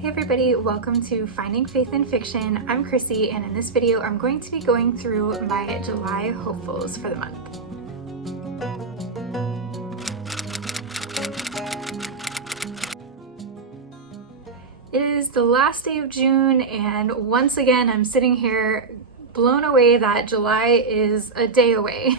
Hey everybody, welcome to Finding Faith in Fiction. I'm Chrissy, and in this video I'm going to be going through my July hopefuls for the month. It is the last day of June, and once again I'm sitting here blown away that July is a day away.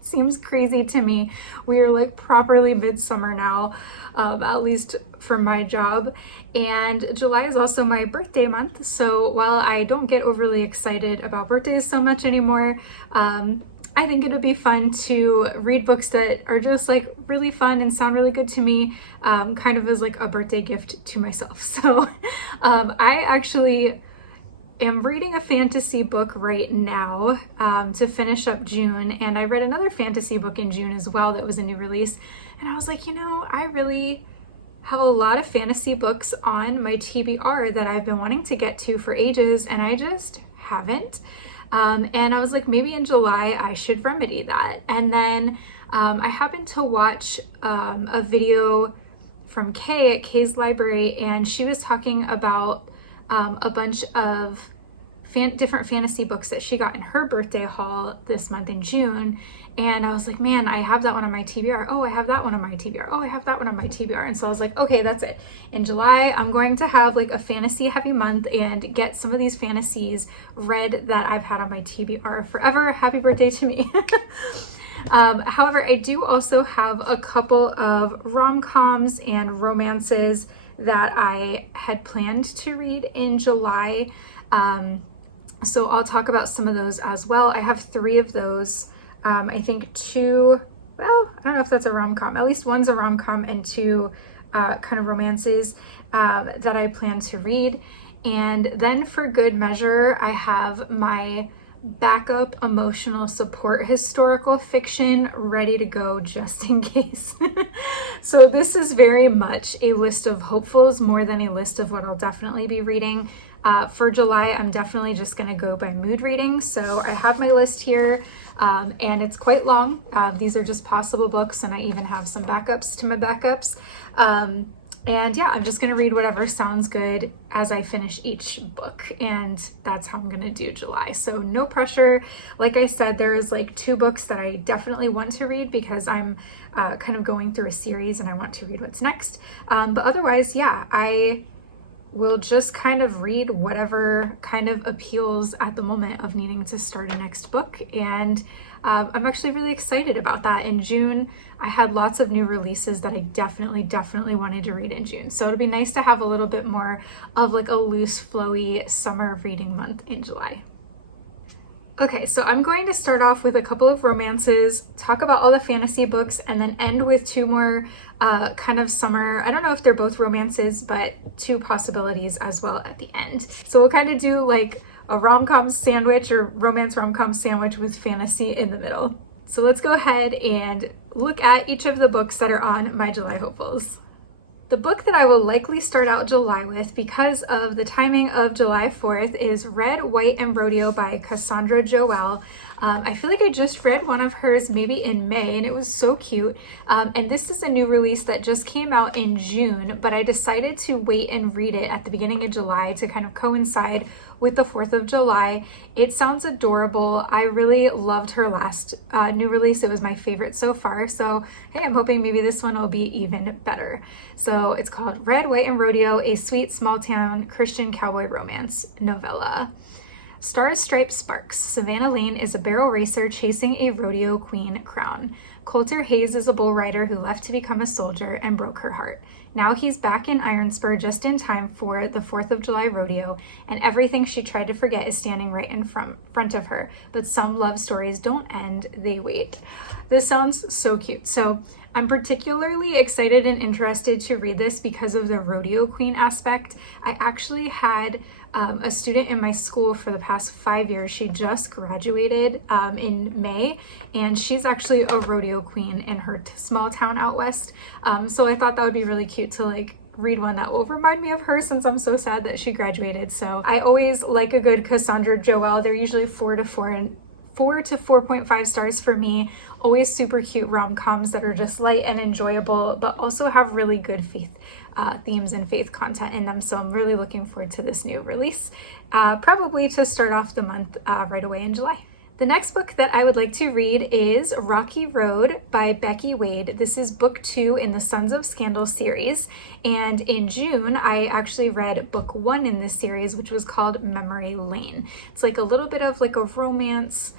Seems crazy to me. We are like properly midsummer now, at least for my job. And July is also my birthday month. So while I don't get overly excited about birthdays so much anymore, I think it would be fun to read books that are just like really fun and sound really good to me, kind of as like a birthday gift to myself. So I actually am reading a fantasy book right now to finish up June, and I read another fantasy book in June as well that was a new release, and I was like, you know, I really have a lot of fantasy books on my TBR that I've been wanting to get to for ages, and I just haven't. And I was like, maybe in July I should remedy that. And then I happened to watch a video from Kay at Kay's Library, and she was talking about a bunch of different fantasy books that she got in her birthday haul this month in June. And I was like, man, I have that one on my TBR. Oh, I have that one on my TBR. Oh, I have that one on my TBR. And so I was like, okay, that's it. In July, I'm going to have like a fantasy heavy month and get some of these fantasies read that I've had on my TBR forever. Happy birthday to me. However, I do also have a couple of rom-coms and romances that I had planned to read in July. So I'll talk about some of those as well. I have 3 of those. I think 2, well, I don't know if that's a rom-com. At least one's a rom-com and 2 kind of romances that I plan to read. And then for good measure, I have my backup emotional support historical fiction ready to go just in case. So this is very much a list of hopefuls more than a list of what I'll definitely be reading. For July, I'm definitely just going to go by mood reading. So I have my list here, and it's quite long. These are just possible books, and I even have some backups to my backups. And yeah, I'm just going to read whatever sounds good as I finish each book, and that's how I'm going to do July. So no pressure. Like I said, there's like 2 books that I definitely want to read because I'm kind of going through a series and I want to read what's next. But otherwise, yeah, I will just kind of read whatever kind of appeals at the moment of needing to start a next book. And I'm actually really excited about that. In June, I had lots of new releases that I definitely wanted to read in June. So it'll be nice to have a little bit more of like a loose, flowy summer reading month in July. Okay, so I'm going to start off with a couple of romances, talk about all the fantasy books, and then end with 2 more kind of summer, I don't know if they're both romances, but 2 possibilities as well at the end. So we'll kind of do like a rom-com sandwich or romance rom-com sandwich with fantasy in the middle. So let's go ahead and look at each of the books that are on my July hopefuls. The book that I will likely start out July with, because of the timing of July 4th, is Red, White, and Rodeo by Cassandra Joelle. I feel like I just read one of hers maybe in May, and it was so cute. And this is a new release that just came out in June, but I decided to wait and read it at the beginning of July to kind of coincide with the 4th of July. It sounds adorable. I really loved her last new release. It was my favorite so far. So hey, I'm hoping maybe this one will be even better. So it's called Red, White, and Rodeo, a sweet small-town Christian cowboy romance novella. Stars, Stripes, Sparks. Savannah Lane is a barrel racer chasing a rodeo queen crown. 𝐿𝑡𝐻𝐻𝑒𝑦 is a bull rider who left to become a soldier and broke her heart. Now he's back in Iron Spur just in time for the 4th of July rodeo, and everything she tried to forget is standing right in front of her. But some love stories don't end, they wait. This sounds so cute. So I'm particularly excited and interested to read this because of the rodeo queen aspect. I actually had a student in my school for the past 5 years. She just graduated in May, and she's actually a rodeo queen in her small town out west. So I thought that would be really cute to like read one that will remind me of her, since I'm so sad that she graduated. So I always like a good Cassandra Joelle. They're usually 4 to 4 to 4.5 stars for me. Always super cute rom-coms that are just light and enjoyable, but also have really good faith themes and faith content in them. So I'm really looking forward to this new release, probably to start off the month right away in July. The next book that I would like to read is Rocky Road by Becky Wade. This is book 2 in the Sons of Scandal series. And in June, I actually read book 1 in this series, which was called Memory Lane. It's like a little bit of like a romance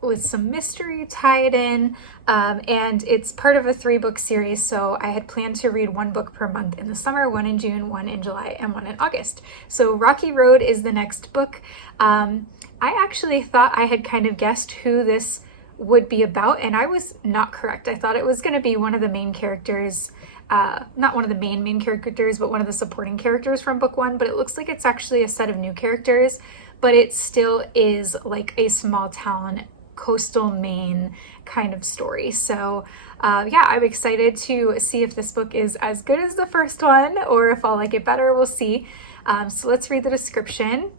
with some mystery tied in, and it's part of a 3-book series, so I had planned to read 1 book per month in the summer, 1 in June, 1 in July, and 1 in August. So Rocky Road is the next book. I actually thought I had kind of guessed who this would be about, and I was not correct. I thought it was going to be one of the main characters, not one of the main characters, but one of the supporting characters from book 1, but it looks like it's actually a set of new characters, but it still is like a small town coastal Maine kind of story. So yeah, I'm excited to see if this book is as good as the first one or if I'll like it better. We'll see. So let's read the description.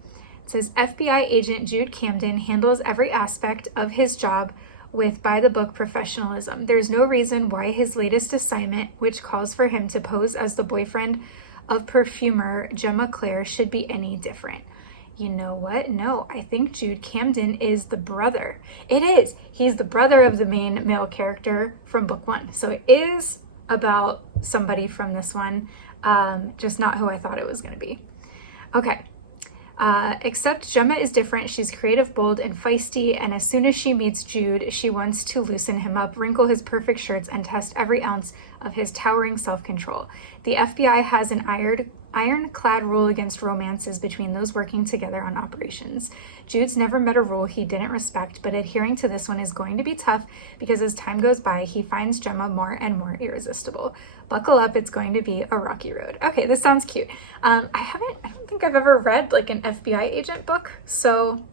It says, FBI agent Jude Camden handles every aspect of his job with by-the-book professionalism. There's no reason why his latest assignment, which calls for him to pose as the boyfriend of perfumer 𝐤𝐴, should be any different. You know what? No, I think Jude Camden is the brother. It is. He's the brother of the main male character from book 1. So it is about somebody from this one, just not who I thought it was going to be. Okay. Except 𝐤𝐴 is different. She's creative, bold, and feisty, and as soon as she meets Jude, she wants to loosen him up, wrinkle his perfect shirts, and test every ounce of his towering self-control. The FBI has an ironclad rule against romances between those working together on operations. Jude's never met a rule he didn't respect, but adhering to this one is going to be tough because as time goes by, he finds 𝐤𝐴 more and more irresistible. Buckle up, it's going to be a rocky road. Okay, this sounds cute. I don't think I've ever read like an FBI agent book, so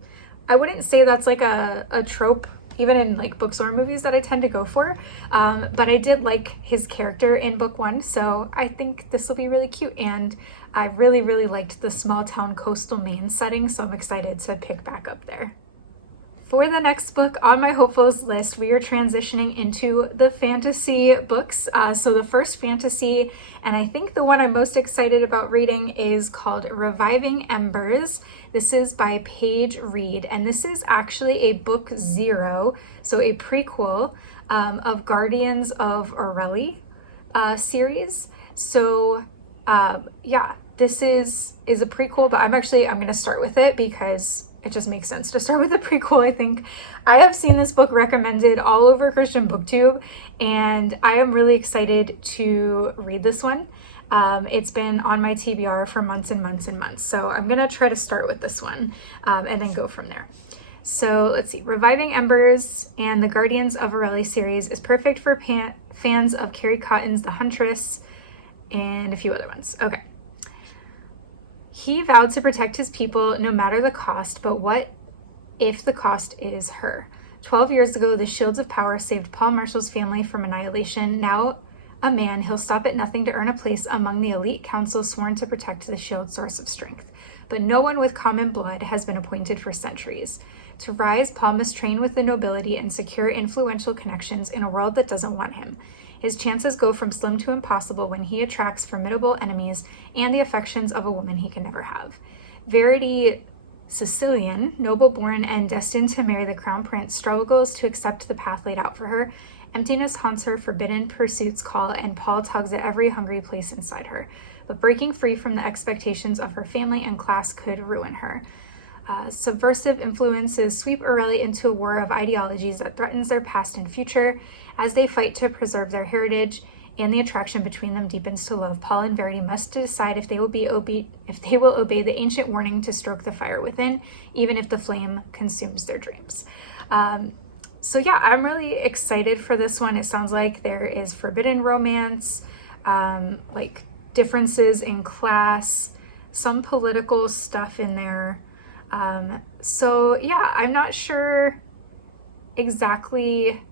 I wouldn't say that's like a trope even in like books or movies that I tend to go for, but I did like his character in book 1, so I think this will be really cute, and I really liked the small town coastal Maine setting, so I'm excited to pick back up there. For the next book on my hopefuls list, we are transitioning into the fantasy books. So the first fantasy, and I think the one I'm most excited about reading, is called Reviving Embers. This is by Paige Reed, and this is actually a book 0, so a prequel of Guardians of 𝐬𝑗 series. So yeah, this is a prequel, but I'm going to start with it because it just makes sense to start with a prequel, I think. I have seen this book recommended all over Christian BookTube, and I am really excited to read this one. It's been on my TBR for months and months and months, so I'm going to try to start with this one and then go from there. So let's see. Reviving Embers and the Guardians of 𝐬𝑗 series is perfect for fans of Carrie Cotton's The Huntress and a few other ones. Okay. He vowed to protect his people no matter the cost, but what if the cost is her? 12 years ago, the Shields of Power saved Paul Marshall's family from annihilation. Now a man, he'll stop at nothing to earn a place among the elite council sworn to protect the Shield's source of strength. But no one with common blood has been appointed for centuries. To rise, Paul must train with the nobility and secure influential connections in a world that doesn't want him. His chances go from slim to impossible when he attracts formidable enemies and the affections of a woman he can never have. Verity Sicilian, noble-born and destined to marry the crown prince, struggles to accept the path laid out for her. Emptiness haunts her, forbidden pursuits call, and Paul tugs at every hungry place inside her. But breaking free from the expectations of her family and class could ruin her. Subversive influences sweep 𝐬𝑗 into a war of ideologies that threatens their past and future. As they fight to preserve their heritage and the attraction between them deepens to love, Paul and Verity must decide if they will obey the ancient warning to stoke the fire within, even if the flame consumes their dreams. So yeah, I'm really excited for this one. It sounds like there is forbidden romance, like differences in class, some political stuff in there. So yeah, I'm not sure exactly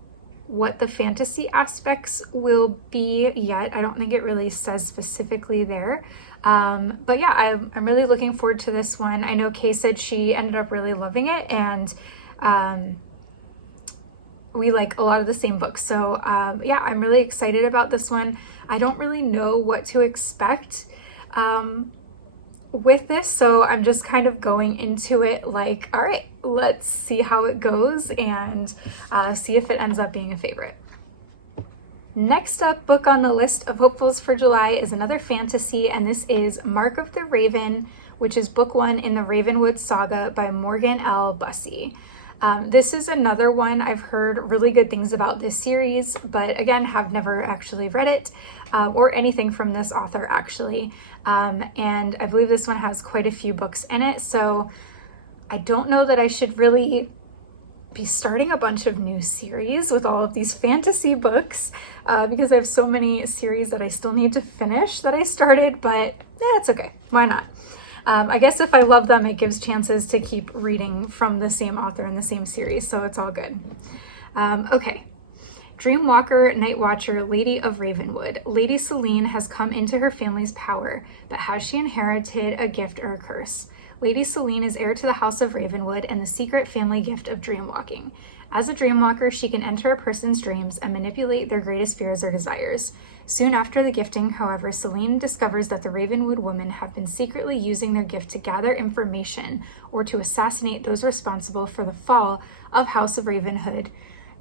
what the fantasy aspects will be yet. I don't think it really says specifically there. But yeah, I'm really looking forward to this one. I know Kay said she ended up really loving it, and we like a lot of the same books. So yeah, I'm really excited about this one. I don't really know what to expect with this, so I'm just kind of going into it like, all right, let's see how it goes and see if it ends up being a favorite. Next up book on the list of hopefuls for July is another fantasy, and this is Mark of the Raven, which is book 1 in the Ravenwood saga by Morgan L. Busse. This is another one I've heard really good things about this series, but again, have never actually read it or anything from this author actually. And I believe this one has quite a few books in it, so I don't know that I should really be starting a bunch of new series with all of these fantasy books because I have so many series that I still need to finish that I started, but it's okay. Why not? I guess if I love them, it gives chances to keep reading from the same author in the same series, so it's all good. Okay. Dreamwalker, Nightwatcher, Lady of Ravenwood. Lady Selene has come into her family's power, but has she inherited a gift or a curse? Lady Selene is heir to the House of Ravenwood and the secret family gift of dreamwalking. As a dreamwalker, she can enter a person's dreams and manipulate their greatest fears or desires. Soon after the gifting, however, Selene discovers that the Ravenwood women have been secretly using their gift to gather information or to assassinate those responsible for the fall of House of Ravenhood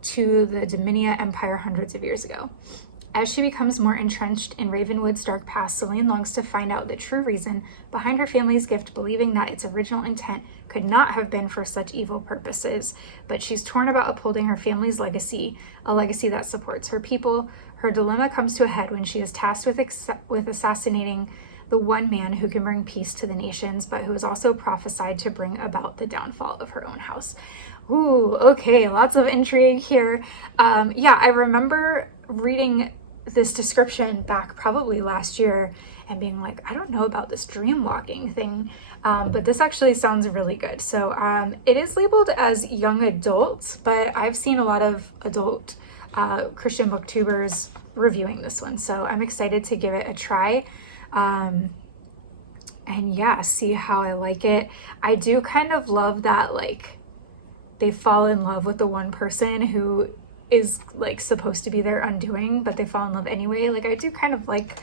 to the 𝘕𝑠ğ Empire hundreds of years ago. As she becomes more entrenched in Ravenwood's dark past, Selene longs to find out the true reason behind her family's gift, believing that its original intent could not have been for such evil purposes. But she's torn about upholding her family's legacy, a legacy that supports her people. Her dilemma comes to a head when she is tasked with assassinating the one man who can bring peace to the nations, but who is also prophesied to bring about the downfall of her own house. Ooh, okay, lots of intrigue here. Yeah, I remember reading this description back probably last year and being like, I don't know about this dream walking thing, but this actually sounds really good. So it is labeled as young adult, but I've seen a lot of adult Christian booktubers reviewing this one, so I'm excited to give it a try. And yeah, see how I like it. I do kind of love that, like, they fall in love with the one person who is like supposed to be their undoing, but they fall in love anyway. Like, I do kind of like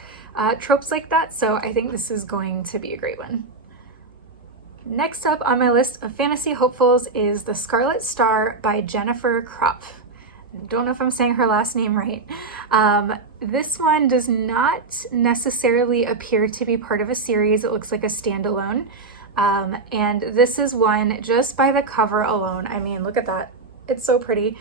tropes like that, so I think this is going to be a great one. Next up on my list of fantasy hopefuls is The Scarlet Star by Jennifer Kropf. Don't know if I'm saying her last name right. This one does not necessarily appear to be part of a series. It looks like a standalone. And this is one, just by the cover alone, I mean, look at that. It's so pretty.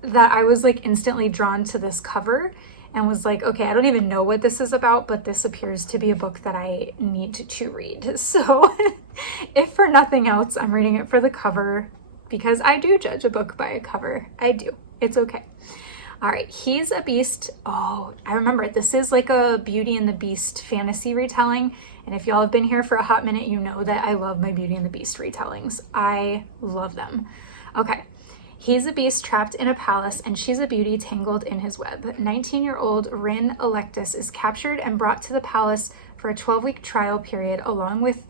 That I was like instantly drawn to this cover and was like, okay, I don't even know what this is about, but this appears to be a book that I need to read. So if for nothing else, I'm reading it for the cover, because I do judge a book by a cover. I do. It's okay. All right, He's a Beast. Oh, I remember it. This is like a Beauty and the Beast fantasy retelling. And if y'all have been here for a hot minute, you know that I love my Beauty and the Beast retellings. I love them. Okay. He's a beast trapped in a palace, and she's a beauty tangled in his web. 19-year-old Rin Electus is captured and brought to the palace for a 12-week trial period, along with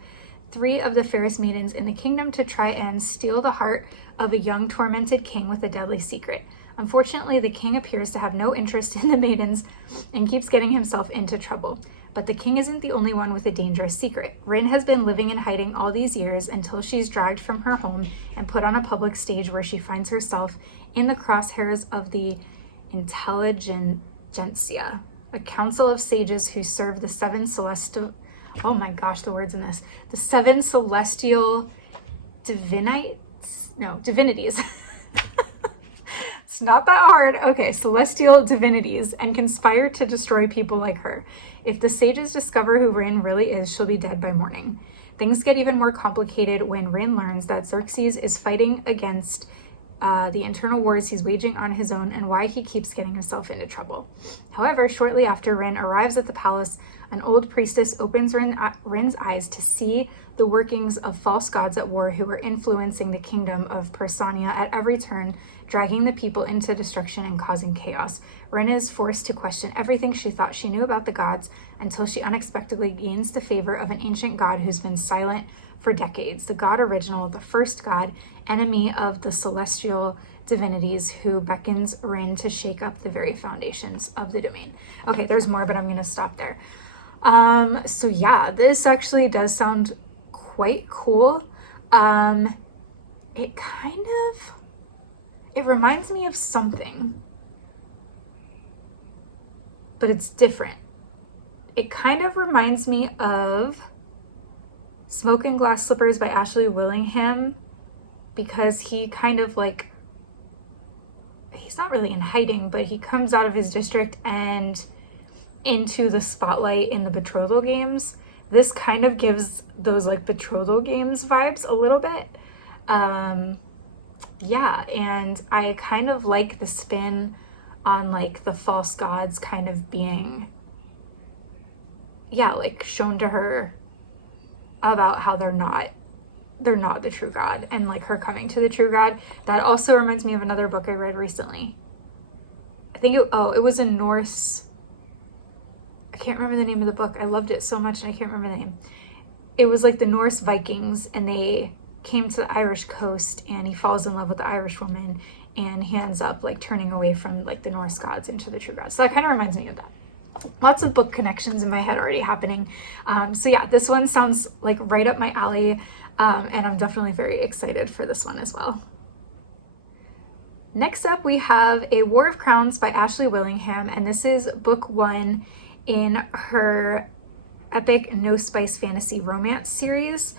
3 of the fairest maidens in the kingdom, to try and steal the heart of a young tormented king with a deadly secret. Unfortunately, the king appears to have no interest in the maidens and keeps getting himself into trouble. But the king isn't the only one with a dangerous secret. Rin has been living in hiding all these years until she's dragged from her home and put on a public stage where she finds herself in the crosshairs of the 𝐸𝐿𝑰𝐺𝑒𝑛𝑇𝐴, a council of sages who serve the 7 celestial... Oh my gosh, the words in this. The 7 celestial divinities. It's not that hard. Okay, celestial divinities, and conspire to destroy people like her. If the sages discover who Rin really is, she'll be dead by morning. Things get even more complicated when Rin learns that Xerxes is fighting against the internal wars he's waging on his own, and why he keeps getting himself into trouble. However, shortly after Rin arrives at the palace, an old priestess opens Rin's eyes to see the workings of false gods at war who are influencing the kingdom of Persania at every turn, dragging the people into destruction and causing chaos. Ren is forced to question everything she thought she knew about the gods until she unexpectedly gains the favor of an ancient god who's been silent for decades. The god original, the first god, enemy of the celestial divinities, who beckons Ren to shake up the very foundations of the domain. Okay, there's more, but I'm going to stop there. So yeah, this actually does sound quite cool. It reminds me of something, but it's different. It kind of reminds me of Smoke and Glass Slippers by Ashley Willingham, because he kind of like, he's not really in hiding, but he comes out of his district and into the spotlight in the betrothal games. This kind of gives those like betrothal games vibes a little bit. Yeah, and I kind of like the spin on like the false gods kind of being, yeah, like shown to her about how they're not the true god, and like her coming to the true god. That also reminds me of another book I read recently. I think it was a Norse, I can't remember the name of the book. I loved it so much and I can't remember the name. It was like the Norse Vikings, and they came to the Irish coast, and he falls in love with the Irish woman, and he ends up like turning away from like the Norse gods into the true gods. So that kind of reminds me of that. Lots of book connections in my head already happening. So yeah, this one sounds like right up my alley, and I'm definitely very excited for this one as well. Next up, we have A War of Crowns by Ashley Willingham, and this is book 1 in her epic no spice fantasy romance series.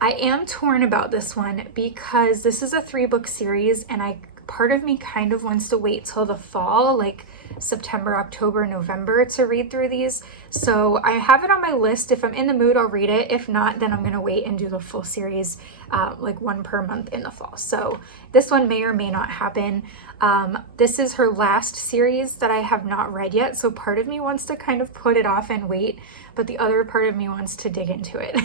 I am torn about this one because this is a 3-book series, and part of me kind of wants to wait till the fall, like September, October, November, to read through these. So I have it on my list. If I'm in the mood, I'll read it. If not, then I'm going to wait and do the full series, like 1 per month in the fall. So this one may or may not happen. This is her last series that I have not read yet. So part of me wants to kind of put it off and wait, but the other part of me wants to dig into it.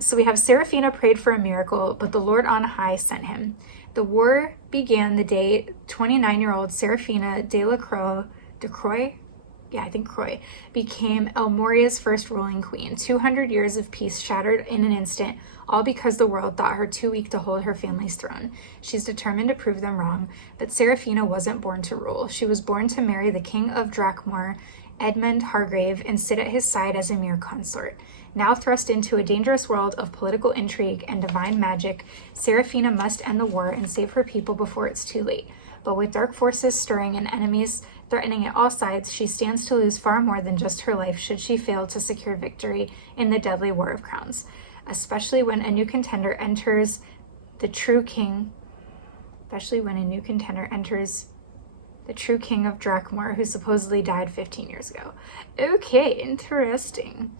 So we have Seraphina prayed for a miracle, but the Lord on high sent him. The war began the day 29-year-old Seraphina 𝐷𝚘𝚎 became Elmoria's first ruling queen. 200 years of peace shattered in an instant, all because the world thought her too weak to hold her family's throne. She's determined to prove them wrong, but Seraphina wasn't born to rule. She was born to marry the king of Drakmor, 𝐸dmund and sit at his side as a mere consort. Now thrust into a dangerous world of political intrigue and divine magic, Seraphina must end the war and save her people before it's too late. But with dark forces stirring and enemies threatening at all sides, she stands to lose far more than just her life should she fail to secure victory in the deadly War of Crowns, especially when a new contender enters the true king of Drakmor, who supposedly died 15 years ago. Okay, interesting.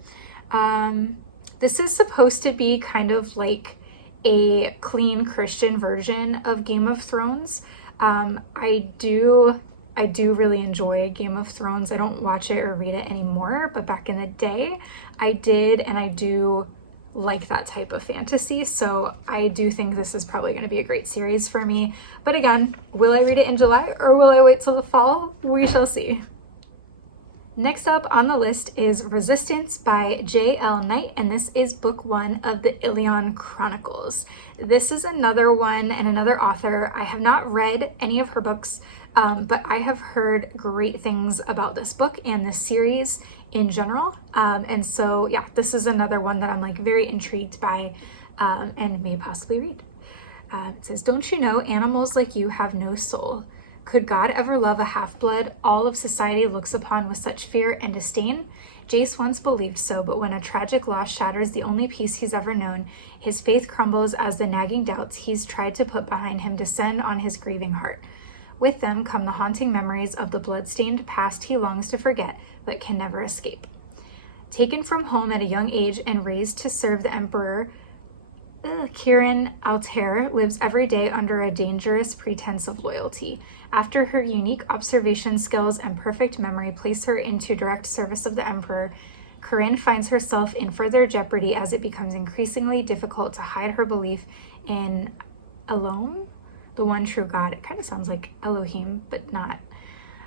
This is supposed to be kind of like a clean Christian version of Game of Thrones. I do really enjoy Game of Thrones. I don't watch it or read it anymore, but back in the day I did, and I do like that type of fantasy. So I do think this is probably going to be a great series for me. But again, will I read it in July or will I wait till the fall? We shall see. Next up on the list is Resistance by J.L. Knight, and this is book 1 of the Ilion Chronicles. This is another one and another author. I have not read any of her books, but I have heard great things about this book and this series in general. And so, yeah, this is another one that I'm like very intrigued by and may possibly read. It says, "Don't you know animals like you have no soul? Could God ever love a half-blood all of society looks upon with such fear and disdain? Jace once believed so, but when a tragic loss shatters the only peace he's ever known, his faith crumbles as the nagging doubts he's tried to put behind him descend on his grieving heart. With them come the haunting memories of the blood-stained past he longs to forget, but can never escape. Taken from home at a young age and raised to serve the Emperor, Kirin Altair lives every day under a dangerous pretense of loyalty. After her unique observation skills and perfect memory place her into direct service of the Emperor, Kirin finds herself in further jeopardy as it becomes increasingly difficult to hide her belief in Elom, the one true God. It kind of sounds like Elohim, but not.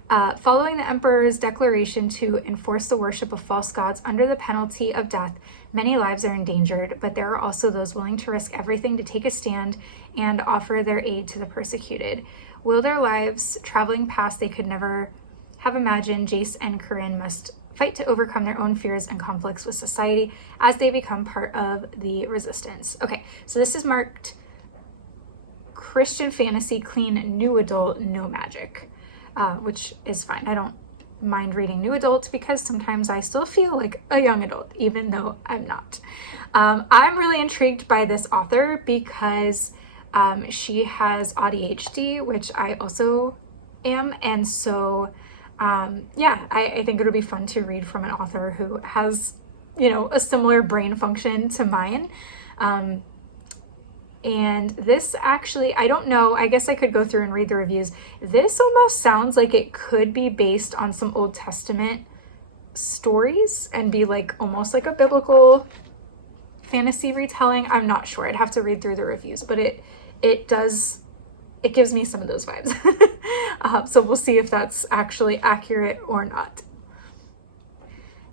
Following the emperor's declaration to enforce the worship of false gods under the penalty of death, many lives are endangered, but there are also those willing to risk everything to take a stand and offer their aid to the persecuted. Will their lives traveling past they could never have imagined, Jace and Corinne must fight to overcome their own fears and conflicts with society as they become part of the resistance. Okay, so this is marked Christian fantasy, clean, new adult, no magic. Which is fine. I don't mind reading new adult because sometimes I still feel like a young adult, even though I'm not. I'm really intrigued by this author because she has ADHD, which I also am. And so, yeah, I think it'll be fun to read from an author who has, you know, a similar brain function to mine. And this actually, I don't know, I guess I could go through and read the reviews. This almost sounds like it could be based on some Old Testament stories and be like almost like a biblical fantasy retelling. I'm not sure. I'd have to read through the reviews, but it gives me some of those vibes. So we'll see if that's actually accurate or not.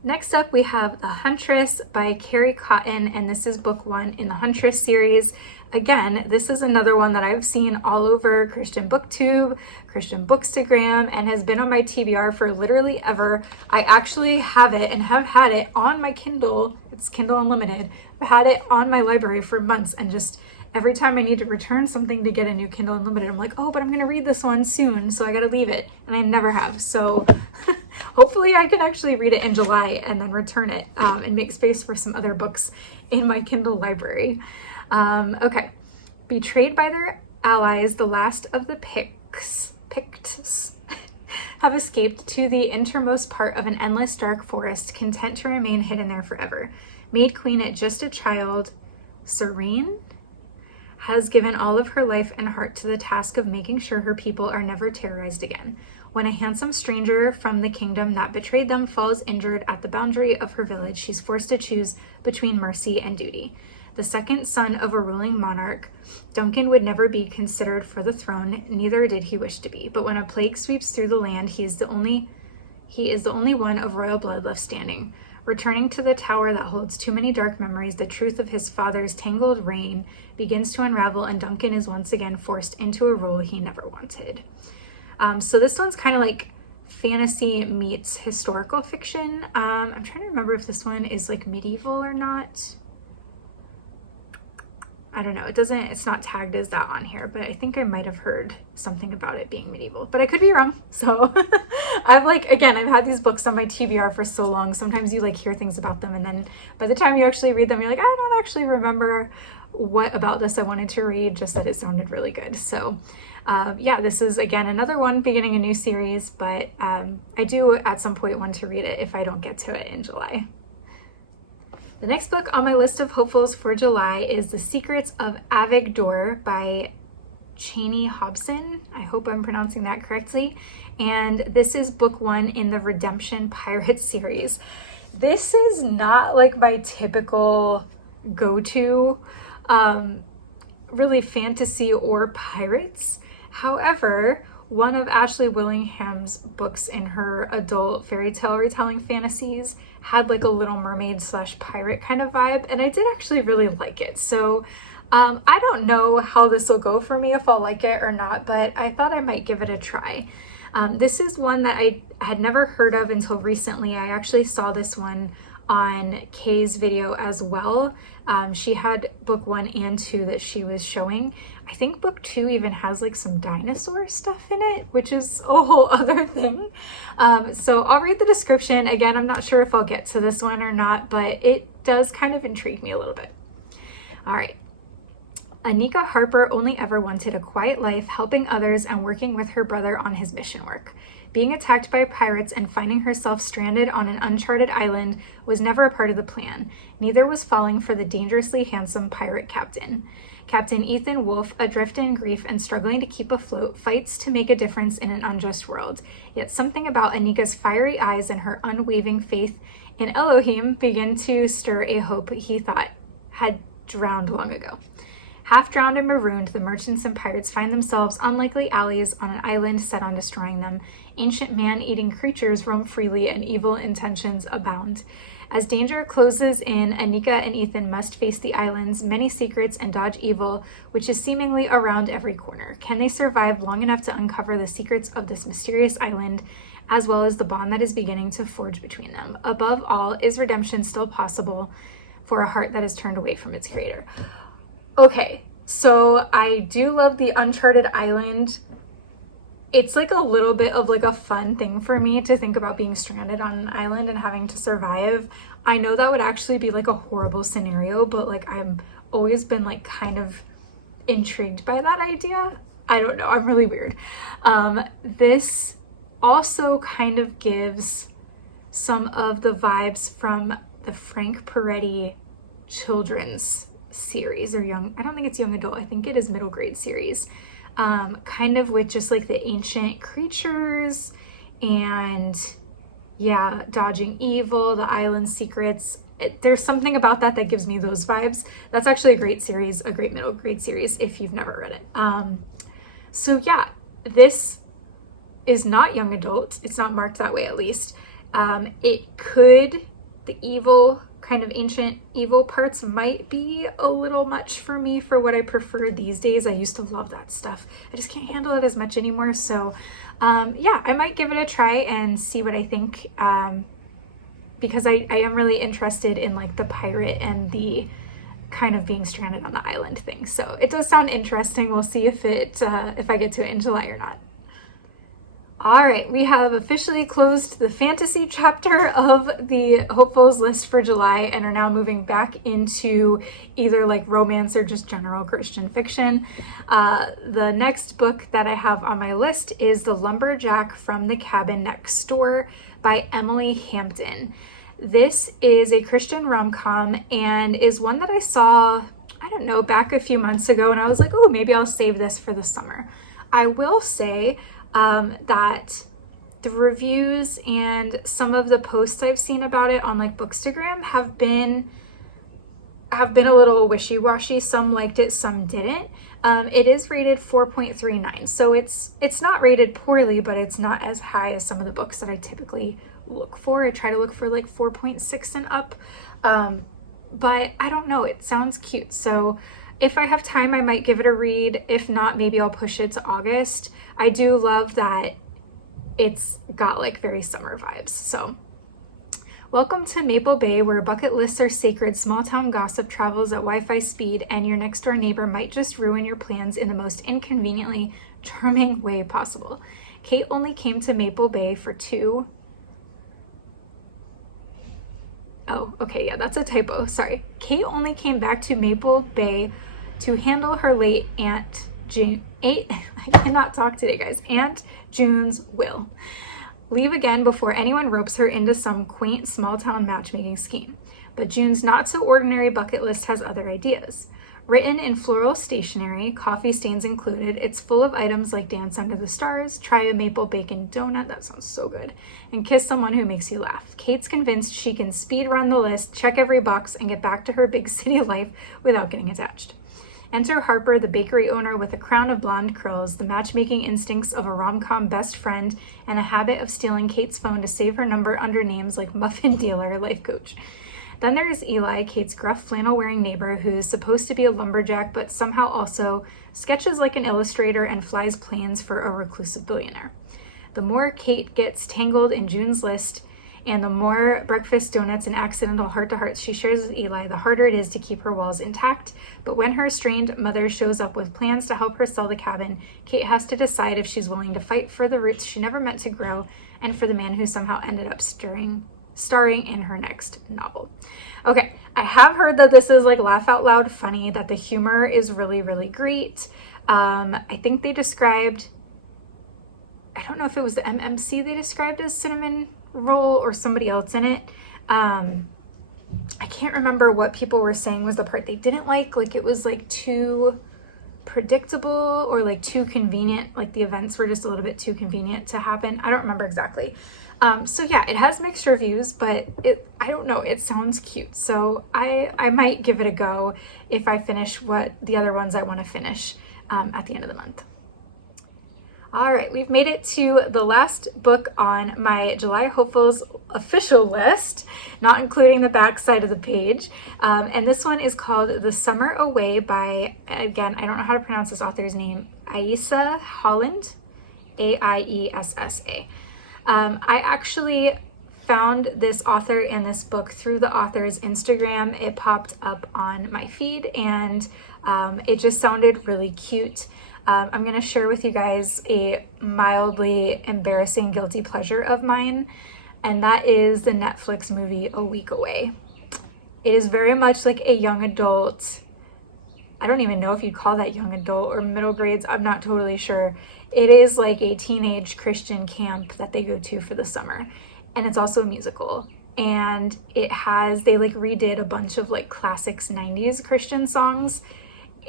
Next up, we have The Huntress by 𝐸𝐞𝐿, and this is book 1 in the Huntress series. Again, this is another one that I've seen all over Christian BookTube, Christian Bookstagram, and has been on my TBR for literally ever. I actually have it and have had it on my Kindle. It's Kindle Unlimited. I've had it on my library for months, and just every time I need to return something to get a new Kindle Unlimited, I'm like, oh, but I'm going to read this one soon, so I got to leave it. And I never have. So hopefully I can actually read it in July and then return it and make space for some other books in my Kindle library. Okay. Betrayed by their allies, the last of the Picts have escaped to the innermost part of an endless dark forest, content to remain hidden there forever. Made queen at just a child, Serene has given all of her life and heart to the task of making sure her people are never terrorized again. When a handsome stranger from the kingdom that betrayed them falls injured at the boundary of her village, she's forced to choose between mercy and duty. The second son of a ruling monarch, Duncan would never be considered for the throne, neither did he wish to be. But when a plague sweeps through the land, he is the only one of royal blood left standing. Returning to the tower that holds too many dark memories, the truth of his father's tangled reign begins to unravel, and Duncan is once again forced into a role he never wanted. So this one's kind of like fantasy meets historical fiction. I'm trying to remember if this one is like medieval or not. I don't know. It's not tagged as that on here, but I think I might have heard something about it being medieval, but I could be wrong. So I've had these books on my TBR for so long. Sometimes you like hear things about them, and then by the time you actually read them, you're like, I don't actually remember what about this I wanted to read, just that it sounded really good. So yeah, this is again another one beginning a new series, but I do at some point want to read it if I don't get to it in July. The next book on my list of hopefuls for July is The Secrets of Avigdor by Cheney Hobson. I hope I'm pronouncing that correctly. And this is book 1 in the Redemption Pirates series. This is not like my typical go-to really fantasy or pirates. However, one of Ashley Willingham's books in her adult fairy tale retelling fantasies had like a Little Mermaid / pirate kind of vibe, and I did actually really like it. So I don't know how this will go for me, if I'll like it or not, but I thought I might give it a try. This is one that I had never heard of until recently. I actually saw this one on Kay's video as well. She had book 1 and 2 that she was showing. I think book 2 even has like some dinosaur stuff in it, which is a whole other thing. So I'll read the description. Again, I'm not sure if I'll get to this one or not, but it does kind of intrigue me a little bit. All right. Anika Harper only ever wanted a quiet life, helping others and working with her brother on his mission work. Being attacked by pirates and finding herself stranded on an uncharted island was never a part of the plan. Neither was falling for the dangerously handsome pirate captain. Captain Ethan Wolfe, adrift in grief and struggling to keep afloat, fights to make a difference in an unjust world. Yet something about Anika's fiery eyes and her unwavering faith in Elohim begin to stir a hope he thought had drowned long ago. Half drowned and marooned, the merchants and pirates find themselves unlikely allies on an island set on destroying them. ancient man-eating creatures roam freely and evil intentions abound. As danger closes in, Anika and Ethan must face the island's many secrets and dodge evil, which is seemingly around every corner. Can they survive long enough to uncover the secrets of this mysterious island, as well as the bond that is beginning to forge between them? Above all, is redemption still possible for a heart that is turned away from its creator? Okay, so I do love the Uncharted Island. It's like a little bit of like a fun thing for me to think about being stranded on an island and having to survive. I know that would actually be like a horrible scenario, but like I'm always been like kind of intrigued by that idea. I don't know, I'm really weird. This also kind of gives some of the vibes from the Frank Peretti children's series, or I don't think it's young adult, I think it is middle grade series. Kind of with just like the ancient creatures and yeah, dodging evil, the island secrets. There's something about that that gives me those vibes. That's actually a great series, a great middle grade series if you've never read it. So yeah, this is not young adult. It's not marked that way, at least. The evil, kind of ancient evil parts might be a little much for me for what I prefer these days. I used to love that stuff. I just can't handle it as much anymore. So yeah, I might give it a try and see what I think, because I am really interested in like the pirate and the kind of being stranded on the island thing. So it does sound interesting. We'll see if I get to it in July or not. All right, we have officially closed the fantasy chapter of the hopefuls list for July and are now moving back into either like romance or just general Christian fiction. The next book that I have on my list is The Lumberjack from the Cabin Next Door by Emily Hampton. This is a Christian rom-com and is one that I saw, I don't know, back a few months ago, and I was like, oh, maybe I'll save this for the summer. I will say that the reviews and some of the posts I've seen about it on like Bookstagram have been a little wishy-washy. Some liked it, some didn't. It is rated 4.39, so it's not rated poorly, but it's not as high as some of the books that I typically look for. I try to look for like 4.6 and up, but I don't know, it sounds cute. So if I have time, I might give it a read. If not, maybe I'll push it to August. I do love that it's got like very summer vibes. So welcome to Maple Bay, where bucket lists are sacred, small town gossip travels at Wi-Fi speed, and your next door neighbor might just ruin your plans in the most inconveniently charming way possible. Kate only came to Maple Bay for two... Oh, okay, yeah, that's a typo, sorry. Kate only came back to Maple Bay to handle her late Aunt June, I cannot talk today, guys, Aunt June's will. Leave again before anyone ropes her into some quaint small town matchmaking scheme. But June's not so ordinary bucket list has other ideas. Written in floral stationery, coffee stains included, it's full of items like dance under the stars, try a maple bacon donut, that sounds so good, and kiss someone who makes you laugh. Kate's convinced she can speed run the list, check every box, and get back to her big city life without getting attached. Enter Harper, the bakery owner with a crown of blonde curls, the matchmaking instincts of a rom-com best friend, and a habit of stealing Kate's phone to save her number under names like muffin dealer, life coach. Then there is Eli, Kate's gruff flannel-wearing neighbor who's supposed to be a lumberjack but somehow also sketches like an illustrator and flies planes for a reclusive billionaire. The more Kate gets tangled in June's list and the more breakfast donuts and accidental heart-to-hearts she shares with Eli, the harder it is to keep her walls intact. But when her estranged mother shows up with plans to help her sell the cabin, Kate has to decide if she's willing to fight for the roots she never meant to grow and for the man who somehow ended up starring in her next novel. Okay, I have heard that this is like laugh out loud funny, that the humor is really, really great. I think they described, I don't know if it was the MMC they described as cinnamon roll or somebody else in it. I can't remember what people were saying was the part they didn't like it was like too predictable or like too convenient, like the events were just a little bit too convenient to happen. I don't remember exactly. So yeah, it has mixed reviews, but I don't know, it sounds cute. So I might give it a go if I finish what the other ones I want to finish at the end of the month. All right, we've made it to the last book on my July hopefuls official list, not including the back side of the page. And this one is called The Summer Away by, again, I don't know how to pronounce this author's name, 𝐰𝐡𝐚𝐭, Holland, AIESSA. I actually found this author and this book through the author's Instagram. It popped up on my feed and it just sounded really cute. I'm going to share with you guys a mildly embarrassing guilty pleasure of mine, and that is the Netflix movie A Week Away. It is very much like a young adult. I don't even know if you'd call that young adult or middle grades. I'm not totally sure. It is like a teenage Christian camp that they go to for the summer, and it's also a musical. And it has, they like redid a bunch of like classics 90s Christian songs.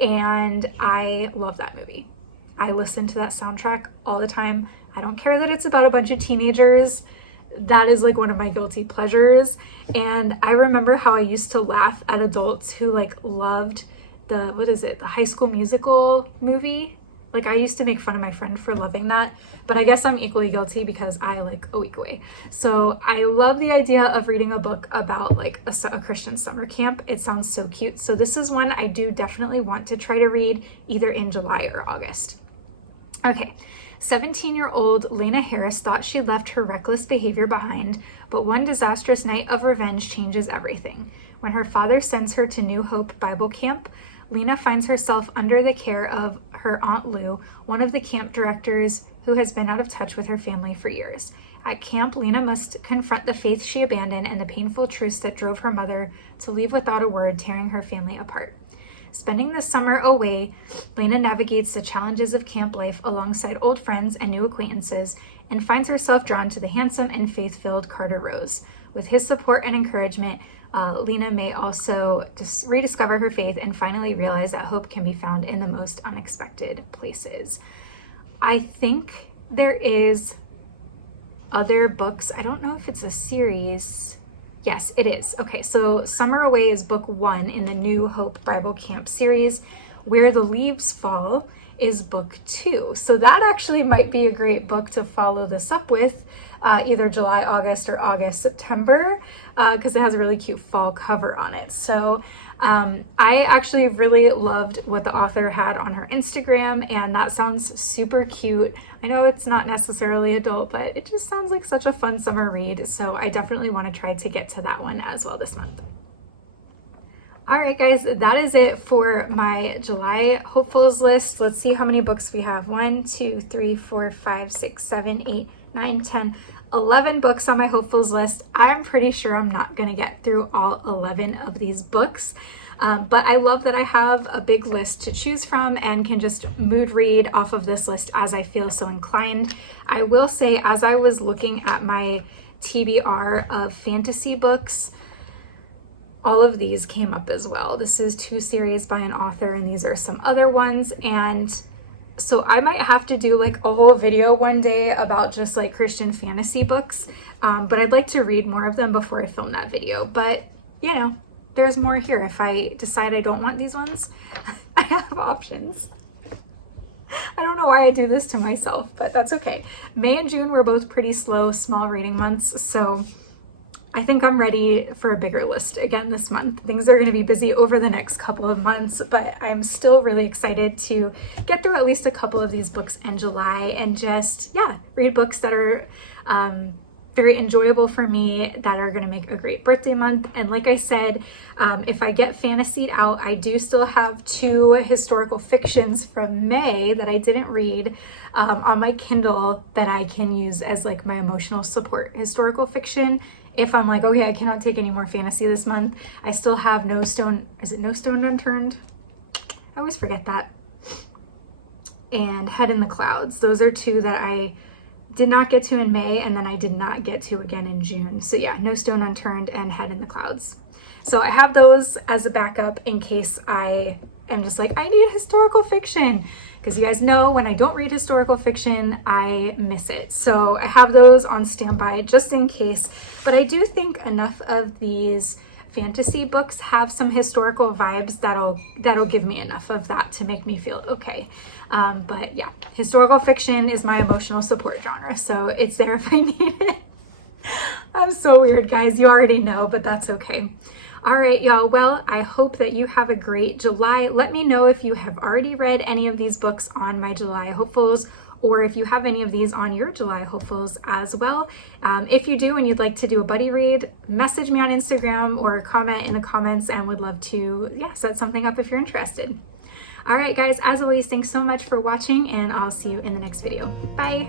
And I love that movie. I listen to that soundtrack all the time. I don't care that it's about a bunch of teenagers. That is like one of my guilty pleasures. And I remember how I used to laugh at adults who like loved the High School Musical movie. Like I used to make fun of my friend for loving that, but I guess I'm equally guilty because I like A Week Away. So I love the idea of reading a book about like a Christian summer camp. It sounds so cute. So this is one I do definitely want to try to read either in July or August. Okay, 17-year-old Lena Harris thought she left her reckless behavior behind, but one disastrous night of revenge changes everything. When her father sends her to New Hope Bible Camp, Lena finds herself under the care of her Aunt Lou, one of the camp directors who has been out of touch with her family for years. At camp, Lena must confront the faith she abandoned and the painful truths that drove her mother to leave without a word, tearing her family apart. Spending the summer away, Lena navigates the challenges of camp life alongside old friends and new acquaintances and finds herself drawn to the handsome and faith-filled Carter Rose. With his support and encouragement, Lena may also just rediscover her faith and finally realize that hope can be found in the most unexpected places. I think there is other books. I don't know if it's a series. Yes, it is. Okay, so Summer Away is book 1 in the New Hope Bible Camp series. Where the Leaves Fall is book 2. So that actually might be a great book to follow this up with, either July, August, or August, September, because it has a really cute fall cover on it. So I actually really loved what the author had on her Instagram, and that sounds super cute. I know it's not necessarily adult, but it just sounds like such a fun summer read. So I definitely want to try to get to that one as well this month. All right, guys, that is it for my July hopefuls list. Let's see how many books we have. 1, 2, 3, 4, 5, 6, 7, 8, 9, 10, 11 books on my hopefuls list. I'm pretty sure I'm not going to get through all 11 of these books, but I love that I have a big list to choose from and can just mood read off of this list as I feel so inclined. I will say, as I was looking at my TBR of fantasy books, all of these came up as well. This is 2 series by an author, and these are some other ones. And so I might have to do like a whole video one day about just like Christian fantasy books. But I'd like to read more of them before I film that video. But you know, there's more here. If I decide I don't want these ones, I have options. I don't know why I do this to myself, but that's okay. May and June were both pretty slow, small reading months. So I think I'm ready for a bigger list again this month. Things are going to be busy over the next couple of months, but I'm still really excited to get through at least a couple of these books in July and just, read books that are very enjoyable for me, that are going to make a great birthday month. And like I said, if I get fantasied out, I do still have 2 historical fictions from May that I didn't read on my Kindle that I can use as like my emotional support historical fiction. If I'm like, okay, I cannot take any more fantasy this month. I still have No Stone Unturned? I always forget that. And Head in the Clouds. Those are 2 that I did not get to in May, and then I did not get to again in June. So yeah, No Stone Unturned and Head in the Clouds. So I have those as a backup in case I am just like, I need historical fiction. Because you guys know when I don't read historical fiction, I miss it. So I have those on standby just in case. But I do think enough of these fantasy books have some historical vibes, that'll give me enough of that to make me feel okay. But yeah, historical fiction is my emotional support genre, so it's there if I need it. I'm so weird, guys. You already know, but that's okay. All right, y'all. Well, I hope that you have a great July. Let me know if you have already read any of these books on my July hopefuls, or if you have any of these on your July hopefuls as well. If you do and you'd like to do a buddy read, message me on Instagram or comment in the comments, and would love to, yeah, set something up if you're interested. All right, guys, as always, thanks so much for watching, and I'll see you in the next video. Bye.